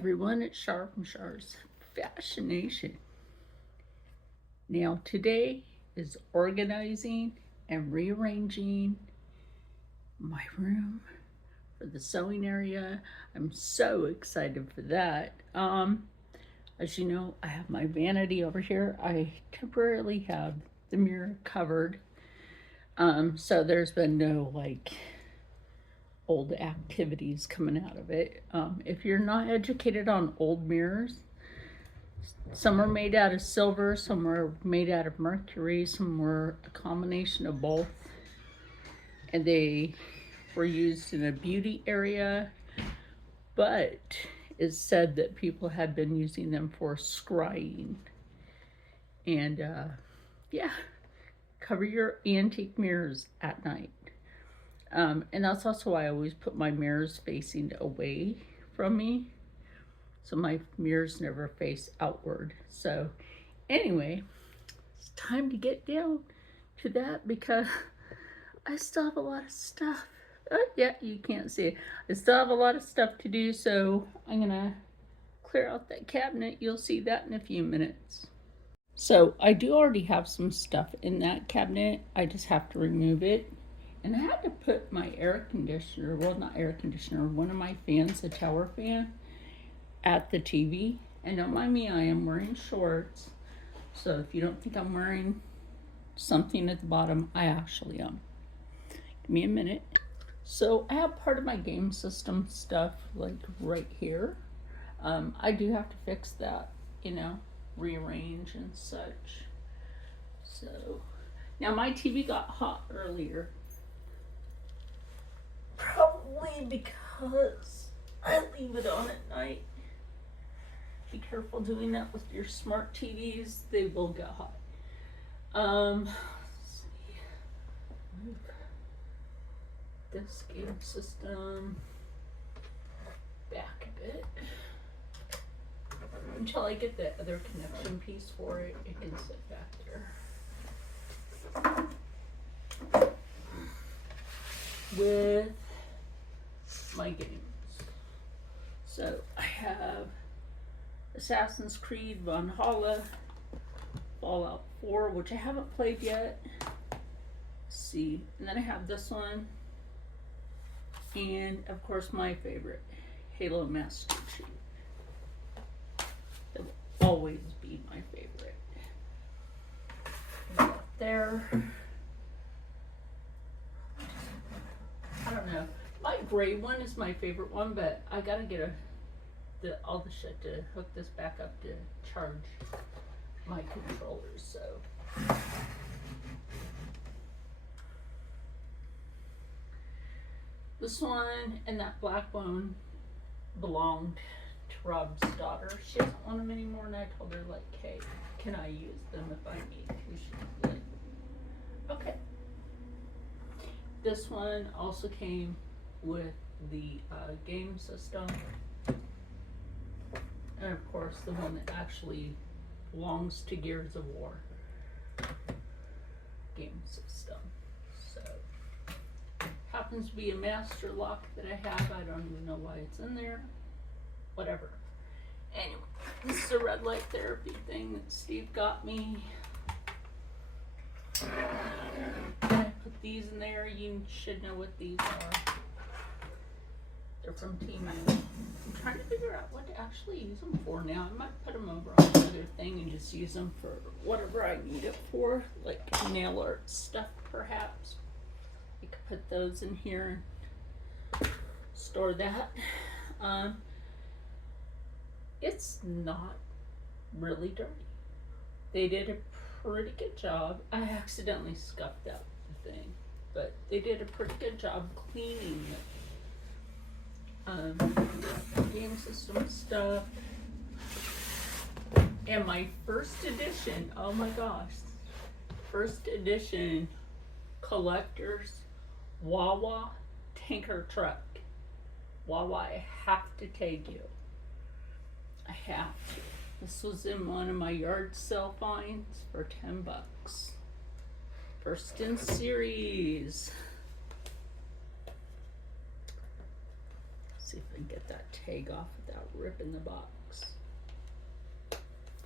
everyone, it's Char from Char's Fascination. Now today is organizing and rearranging my room for the sewing area. I'm so excited for that. As you know, I have my vanity over here. I temporarily have the mirror covered. So there's been no old activities coming out of it. If you're not educated on old mirrors, some are made out of silver, some are made out of mercury, some were a combination of both. And they were used in a beauty area, but it's said that people had been using them for scrying. And yeah, cover your antique mirrors at night. And that's also why I always put my mirrors facing away from me, so my mirrors never face outward. So anyway, it's time to get down to that because I still have a lot of stuff. Oh yeah, you can't see it. I still have a lot of stuff to do, so I'm gonna clear out that cabinet. You'll see that in a few minutes. So I do already have some stuff in that cabinet. I just have to remove it. And I had to put my air conditioner, well, not air conditioner, one of my fans, a tower fan, at the TV. And don't mind me, I am wearing shorts. So if you don't think I'm wearing something at the bottom, I actually am. Give me a minute. So I have part of my game system stuff right here. I do have to fix that, rearrange and such. So now my TV got hot earlier. Probably because I leave it on at night. Be careful doing that with your smart TVs. They will get hot. Let's see. Move this game system back a bit. Until I get the other connection piece for it, it can sit back there. With my games. So I have Assassin's Creed Valhalla, Fallout 4, which I haven't played yet. Let's see. And then I have this one. And of course my favorite, Halo Master Chief. That will always be my favorite. There. I don't know. My gray one is my favorite one, but I gotta get all the shit to hook this back up to charge my controllers. So this one and that black one belonged to Rob's daughter. She doesn't want them anymore, and I told her hey, can I use them if I need to? She's like, okay. This one also came with the game system, and of course the one that actually belongs to Gears of War game system. So happens to be a master lock that I have. I don't even know why it's in there. Whatever. Anyway, this is a red light therapy thing that Steve got me. I put these in there. You should know what these are. They're from Temu. I'm trying to figure out what to actually use them for now. I might put them over on another thing and just use them for whatever I need it for, like nail art stuff perhaps. You could put those in here and store that. It's not really dirty. They did a pretty good job. I accidentally scuffed out the thing, but they did a pretty good job cleaning it. Game system stuff. And my first edition, oh my gosh, first edition collector's Wawa tanker truck. Wawa, I have to take you. I have to. This was in one of my yard sale finds for $10. First in series. Let's see if I to get that tag off without ripping the box.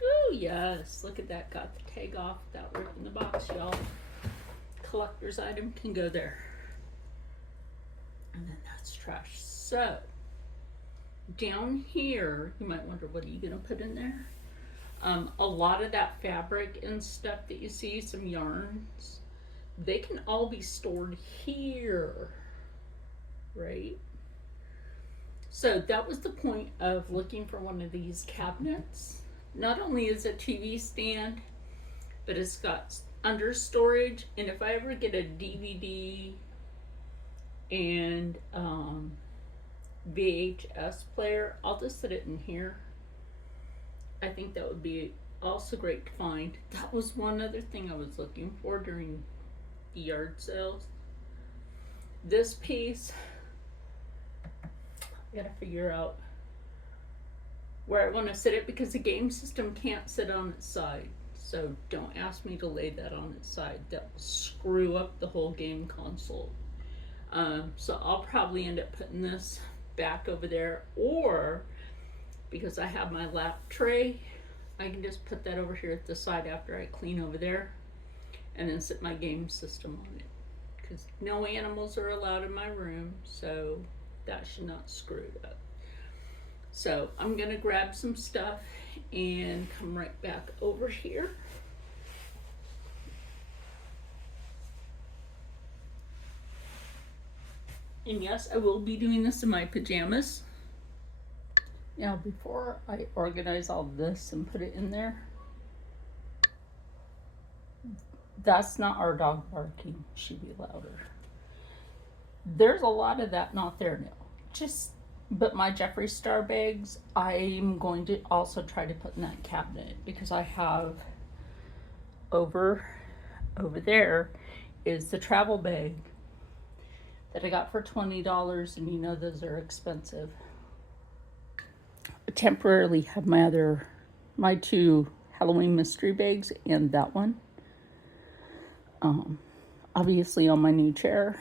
Oh yes, look at that, got the tag off without ripping the box, y'all. Collector's item can go there. And then that's trash. So, down here, you might wonder, what are you gonna put in there? A lot of that fabric and stuff that you see, some yarns, they can all be stored here, right? So that was the point of looking for one of these cabinets. Not only is it a TV stand, but it's got under storage, and if I ever get a DVD and VHS player, I'll just sit it in here. I think that would be also great to find. That was one other thing I was looking for during the yard sales. This piece, I gotta figure out where I want to sit it, because the game system can't sit on its side. So don't ask me to lay that on its side. That will screw up the whole game console. So I'll probably end up putting this back over there, or because I have my lap tray, I can just put that over here at the side after I clean over there, and then sit my game system on it. Because no animals are allowed in my room, so that should not screw it up. So I'm gonna grab some stuff and come right back over here. And yes, I will be doing this in my pajamas. Now, before I organize all this and put it in there, that's not our dog barking. She'd be louder. There's a lot of that not there now. But my Jeffree Star bags, I'm going to also try to put in that cabinet, because I have over there is the travel bag that I got for $20, and you know those are expensive. I temporarily have my two Halloween mystery bags and that one. Obviously on my new chair,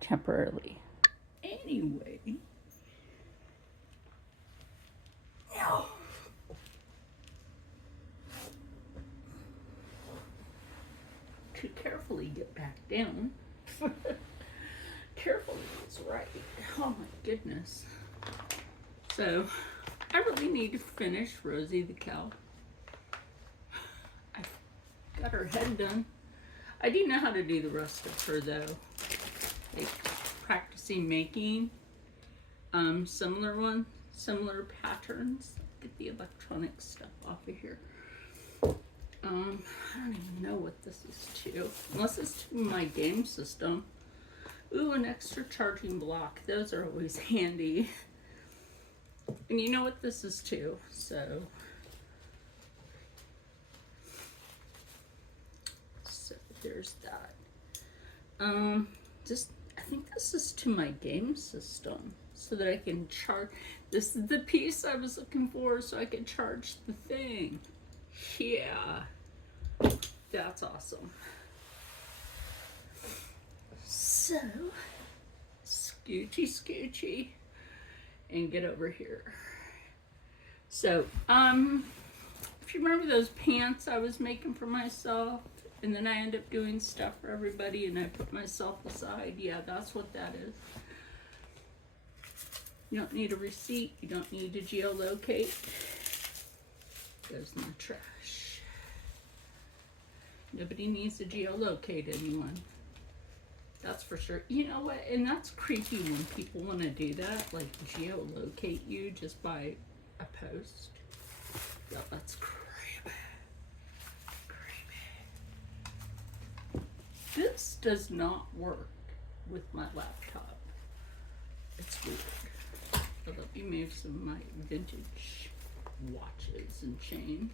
temporarily. Anyway. Now. To carefully get back down. Carefully is right. Oh my goodness. So, I really need to finish Rosie the cow. I got her head done. I do know how to do the rest of her though. Like practicing making similar patterns. Get the electronic stuff off of here. I don't even know what this is to. Unless it's to my game system. Ooh, an extra charging block. Those are always handy. And you know what this is to, so there's that. I think this is to my game system, so that I can charge. This is the piece I was looking for, so I can charge the thing. Yeah, that's awesome. So, scoochy, and get over here. So, if you remember those pants I was making for myself, and then I end up doing stuff for everybody, and I put myself aside, yeah, that's what that is. You don't need a receipt, you don't need to geolocate. Goes in the trash. Nobody needs to geolocate anyone. That's for sure. You know what? And that's creepy when people want to do that, like geolocate you just by a post. Yeah, that's creepy. This does not work with my laptop. It's weird. But let me move some of my vintage watches and chains.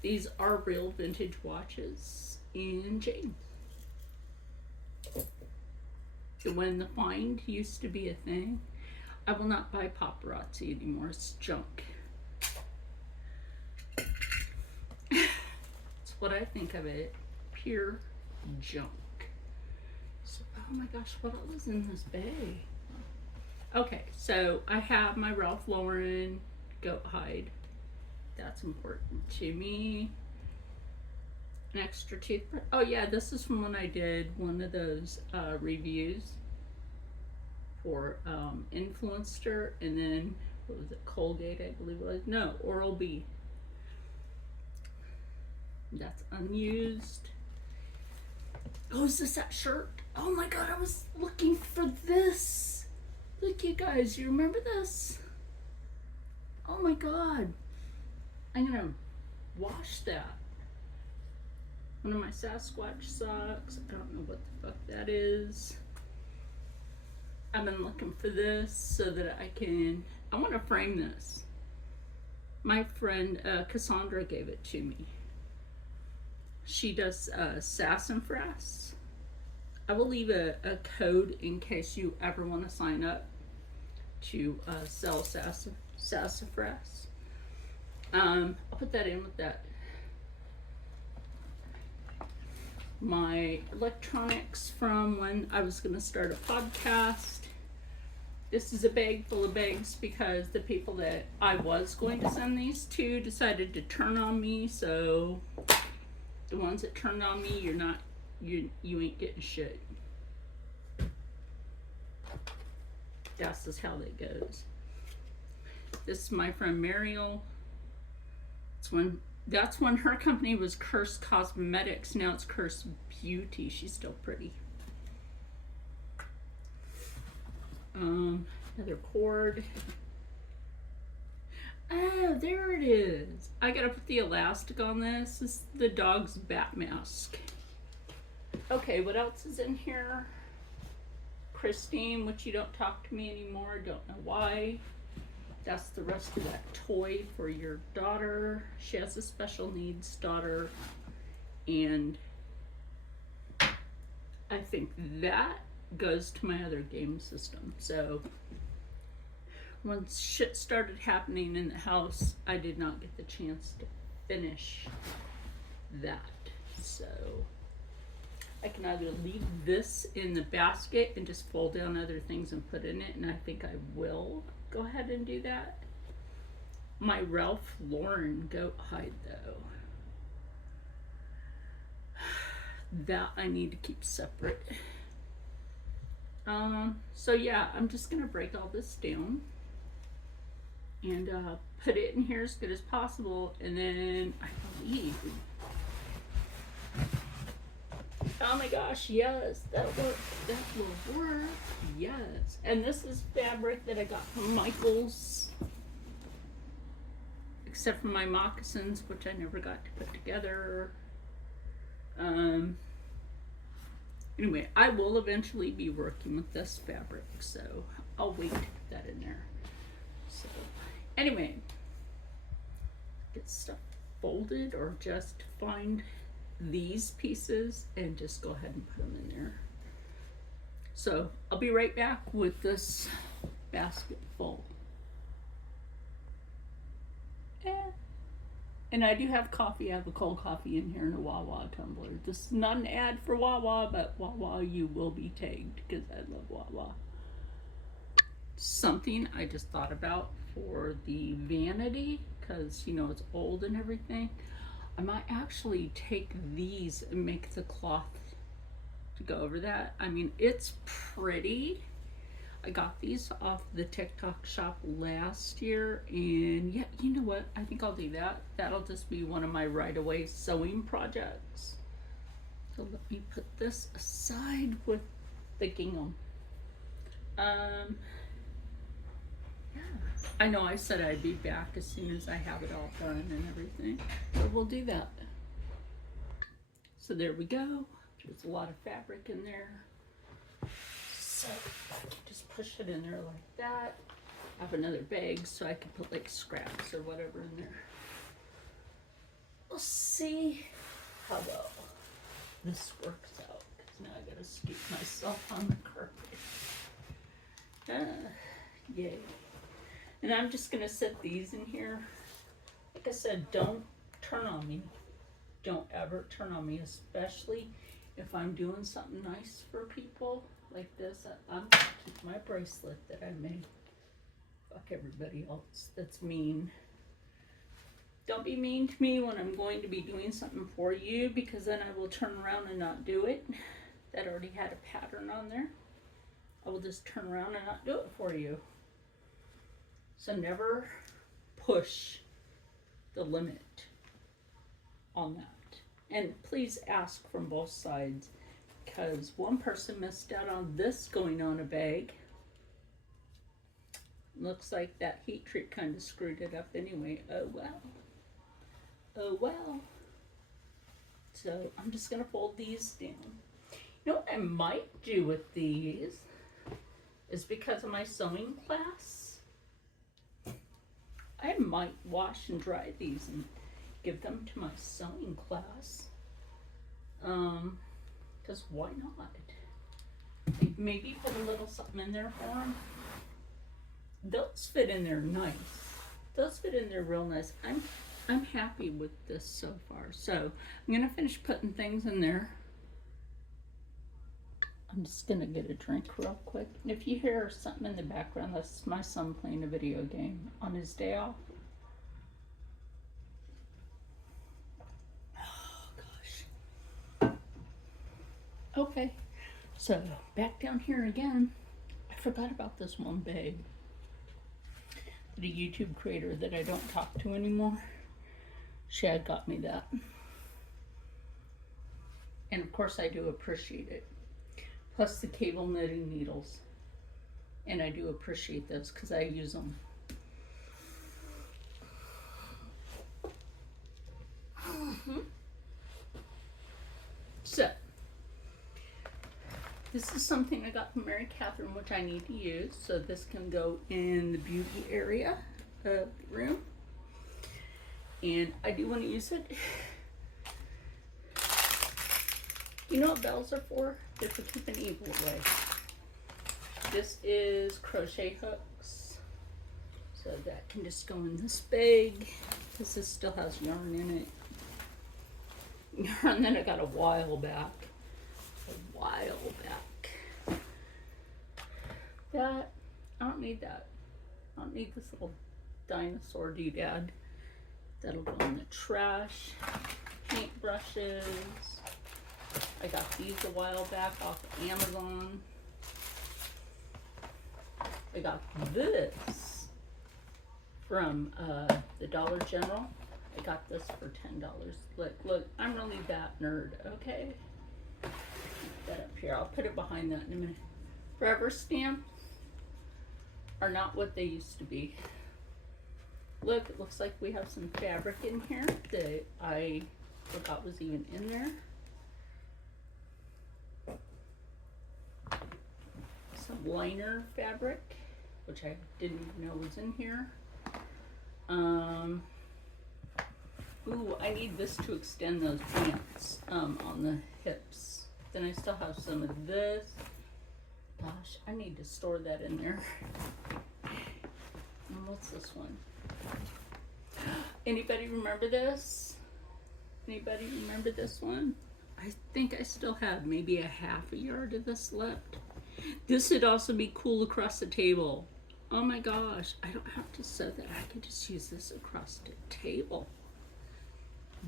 These are real vintage watches and chains. When the find used to be a thing, I will not buy paparazzi anymore. It's junk. It's what I think of it. Pure junk. So, oh my gosh, what else is in this bag? Okay, so I have my Ralph Lauren goat hide. That's important to me. An extra toothbrush. Oh yeah, this is from when I did one of those reviews for Influencer, and then what was it, Colgate, I believe it was. No, Oral B. That's unused. Oh, is this that shirt? Oh my god, I was looking for this. Look, you guys, you remember this? Oh my god. I'm gonna wash that. One of my Sasquatch socks. I don't know what the fuck that is. I've been looking for this so that I want to frame this. My friend Cassandra gave it to me. She does Sassafras. I will leave a code in case you ever want to sign up to sell Sassafras. I'll put that in with that. My electronics from when I was going to start a podcast. This is a bag full of bags because the people that I was going to send these to decided to turn on me. So the ones that turned on me, you ain't getting shit. That's just how that goes. This is my friend Mariel. That's when her company was Curse Cosmetics. Now it's Curse Beauty. She's still pretty. Another cord. Oh, there it is. I gotta put the elastic on this. This is the dog's bat mask. Okay, what else is in here? Christine, which you don't talk to me anymore. Don't know why. That's the rest of that toy for your daughter. She has a special needs daughter. And I think that goes to my other game system. So when shit started happening in the house, I did not get the chance to finish that. So I can either leave this in the basket and just fold down other things and put in it, and I think I will go ahead and do that. My Ralph Lauren goat hide though, that I need to keep separate. So yeah, I'm just gonna break all this down and put it in here as good as possible, and then I believe, oh my gosh, yes, that will work, yes. And this is fabric that I got from Michaels, except for my moccasins, which I never got to put together. Anyway, I will eventually be working with this fabric, so I'll wait to put that in there. So anyway, get stuff folded, or just find these pieces and just go ahead and put them in there. So I'll be right back with this basket full. And I do have coffee. I have a cold coffee in here in a Wawa tumbler. This is not an ad for Wawa, but Wawa, you will be tagged because I love Wawa. Something I just thought about for the vanity, because you know it's old and everything. I might actually take these and make the cloth to go over that. I mean, it's pretty. I got these off the TikTok shop last year, and yeah, you know what? I think I'll do that. That'll just be one of my right away sewing projects. So let me put this aside with the gingham. Yeah, I know I said I'd be back as soon as I have it all done and everything, so we'll do that. So there we go. There's a lot of fabric in there. So I can just push it in there like that. I have another bag so I can put like scraps or whatever in there. We'll see how well this works out, because now I gotta scoop myself on the carpet. Yay. And I'm just gonna set these in here. Like I said, don't turn on me. Don't ever turn on me, especially if I'm doing something nice for people, like this. I'm gonna keep my bracelet that I made. Fuck everybody else that's mean. Don't be mean to me when I'm going to be doing something for you, because then I will turn around and not do it. That already had a pattern on there. I will just turn around and not do it for you. So never push the limit on that. And please ask from both sides, because one person missed out on this going on a bag. Looks like that heat treat kind of screwed it up anyway. Oh well. Oh well. So I'm just going to fold these down. You know what I might do with these is, because of my sewing class, I might wash and dry these and give them to my sewing class. Because why not? Maybe put a little something in there for them. Those fit in there nice. Those fit in there real nice. I'm happy with this so far. So I'm gonna finish putting things in there. I'm just gonna get a drink real quick. And if you hear something in the background, that's my son playing a video game on his day off. Oh gosh. Okay, so back down here again. I forgot about this one bag. The YouTube creator that I don't talk to anymore, she had got me that. And of course I do appreciate it. Plus the cable knitting needles. And I do appreciate those because I use them. So, this is something I got from Mary Catherine, which I need to use. So this can go in the beauty area of the room. And I do want to use it. You know what bells are for? They're for keeping evil away. This is crochet hooks. So that can just go in this bag, because this still has yarn in it. Yarn that I got a while back. That, I don't need that. I don't need this little dinosaur doodad. That'll go in the trash. Paint brushes. I got these a while back off of Amazon. I got this from the Dollar General. I got this for $10. Look, I'm really that nerd, okay? Put that up here. I'll put it behind that in a minute. Forever stamps are not what they used to be. Look, it looks like we have some fabric in here that I forgot was even in there. Some liner fabric, which I didn't even know was in here. Ooh, I need this to extend those pants on the hips. Then I still have some of this. Gosh, I need to store that in there. And what's this one? Anybody remember this? Anybody remember this one? I think I still have maybe a half a yard of this left. This would also be cool across the table. Oh my gosh, I don't have to sew that. I could just use this across the table.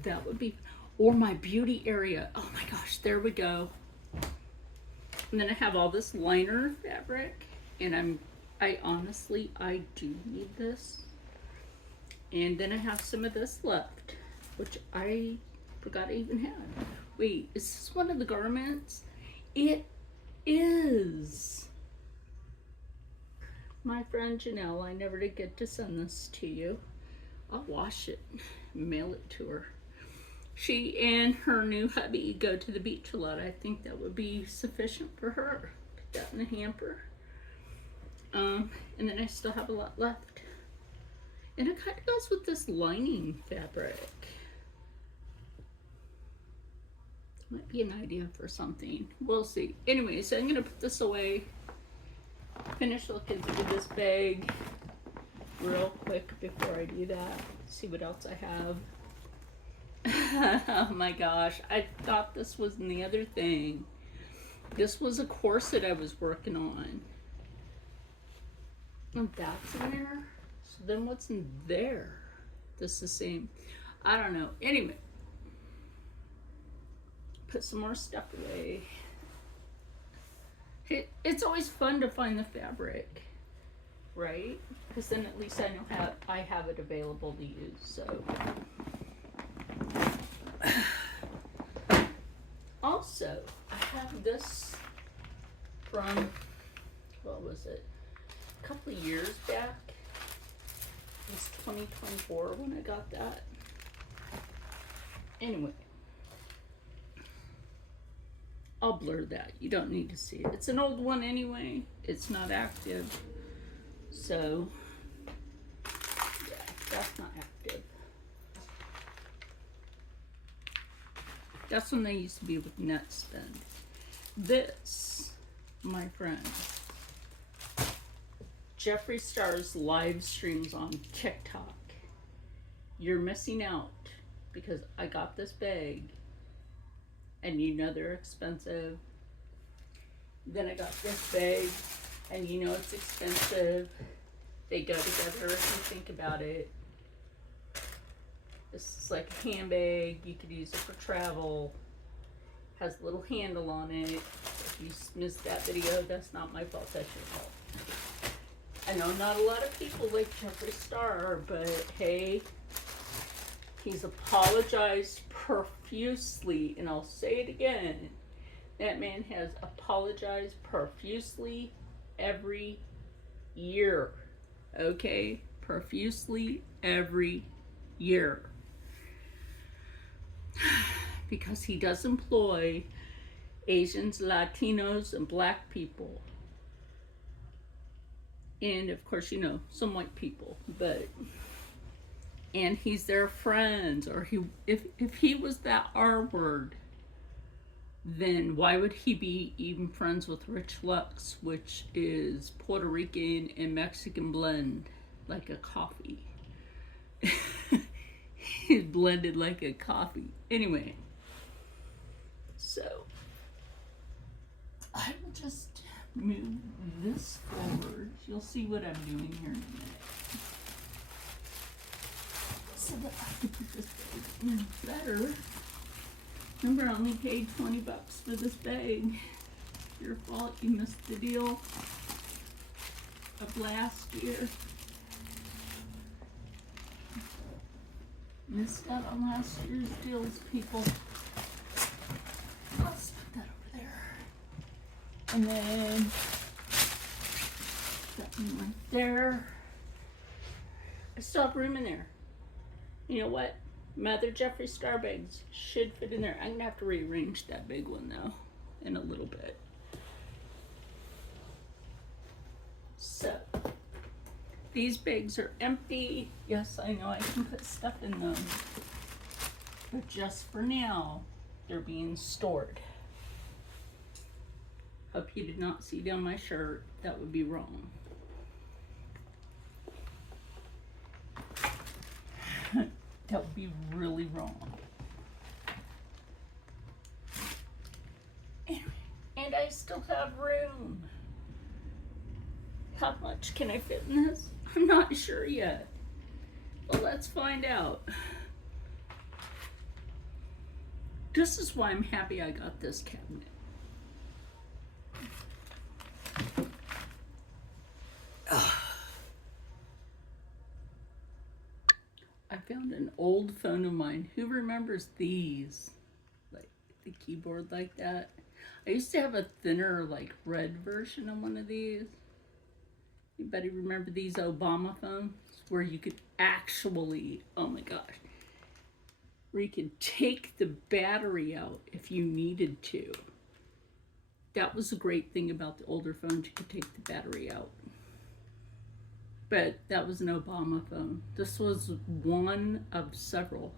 That would be, or my beauty area. Oh my gosh, there we go. And then I have all this liner fabric, and I honestly do need this. And then I have some of this left, which I forgot I even had. Wait, is this one of the garments? It is. My friend Janelle, I never did get to send this to you. I'll wash it, mail it to her. She and her new hubby go to the beach a lot. I think that would be sufficient for her. Put that in the hamper. And then I still have a lot left. And it kind of goes with this lining fabric. Might be an idea for something. We'll see. Anyway, so I'm going to put this away. Finish looking through this bag real quick before I do that. See what else I have. Oh my gosh, I thought this was in the other thing. This was a corset I was working on. And that's in there. So then what's in there? This is the same. I don't know. Anyway, put some more stuff away. It's always fun to find the fabric, right? Because then at least I know I have it available to use. So also I have this from, what was it, a couple of years back. It was 2024 when I got that. Anyway, I'll blur that. You don't need to see it. It's an old one anyway. It's not active. So, yeah, that's not active. That's when they used to be with Netspend. This, my friend, Jeffree Star's live streams on TikTok. You're missing out because I got this bag and you know they're expensive. Then I got this bag and you know it's expensive. They go together if you think about it. This is like a handbag. You could use it for travel. Has a little handle on it. If you missed that video, that's not my fault, that's your fault. I know not a lot of people like Jeffree Star, but hey, he's apologized profusely, and I'll say it again. That man has apologized profusely every year. Okay? Profusely every year. Because he does employ Asians, Latinos, and Black people. And of course, you know, some white people, but and he's their friends, or if he was that R word, then why would he be even friends with Rich Lux, which is Puerto Rican and Mexican blend, like a coffee. He's blended like a coffee. Anyway, so I will just move this forward. You'll see what I'm doing here in a minute. So that I can put this bag in better. Remember, I only paid $20 for this bag. Your fault, you missed the deal of last year. Missed out on last year's deals, people. Let's put that over there. And then that one right there. I still have room in there. You know what? My other Jeffree Star bags should fit in there. I'm gonna have to rearrange that big one though in a little bit. So these bags are empty. Yes, I know I can put stuff in them, but just for now, they're being stored. Hope you did not see down my shirt. That would be wrong. That would be really wrong. And I still have room. How much can I fit in this? I'm not sure yet. Well, let's find out. This is why I'm happy I got this cabinet. I found an old phone of mine. Who remembers these? Like the keyboard like that? I used to have a thinner, like red version of one of these. Anybody remember these Obama phones? Where you could actually, oh my gosh, where you could take the battery out if you needed to. That was the great thing about the older phones, you could take the battery out. But that was an Obama phone. This was one of several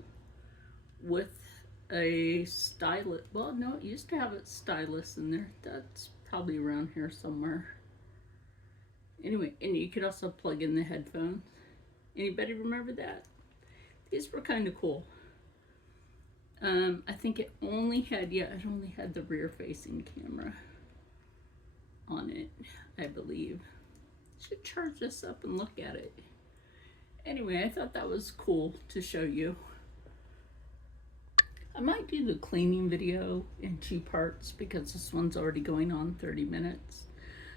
with a stylus. Well, no, it used to have a stylus in there. That's probably around here somewhere. Anyway, and you could also plug in the headphones. Anybody remember that? These were kind of cool. I think it only had the rear facing camera. on it, I believe. Should charge this up and look at it. Anyway, I thought that was cool to show you. I might do the cleaning video in 2 parts because this one's already going on 30 minutes.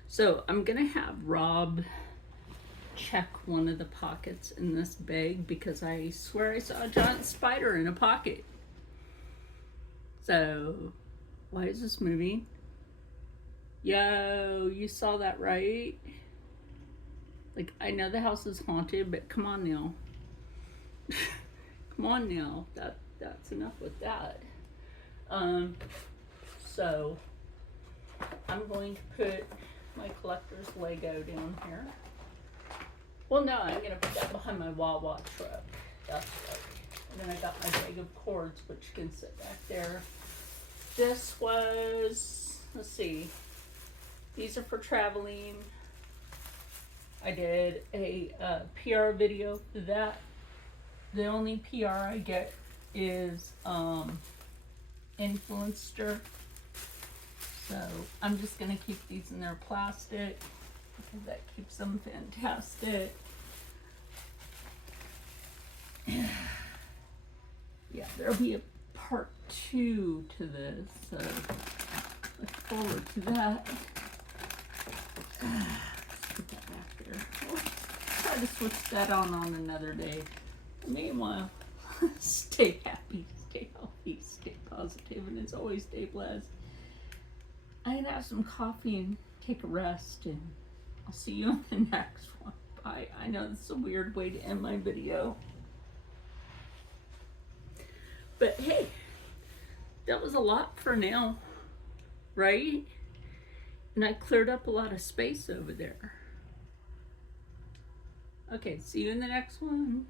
So I'm gonna have Rob check one of the pockets in this bag because I swear I saw a giant spider in a pocket. So, why is this moving? Yo, you saw that, right? Like, I know the house is haunted, but come on now. Come on now. That's enough with that. So I'm going to put my collector's Lego down here. Well, no, I'm gonna put that behind my Wawa truck. That's right. And then I got my bag of cords, which can sit back there. This was, let's see, these are for traveling. I did a PR video for that. The only PR I get is Influencer. So I'm just gonna keep these in their plastic because that keeps them fantastic. Yeah, there'll be a part 2 to this, so look forward to that. Let's put that back there. We'll try to switch that on another day. Meanwhile, stay happy, stay healthy, stay positive, and as always, stay blessed. I'm gonna have some coffee and take a rest, and I'll see you on the next one. Bye. I know this is a weird way to end my video. But hey, that was a lot for now, right? And I cleared up a lot of space over there. Okay, see you in the next one.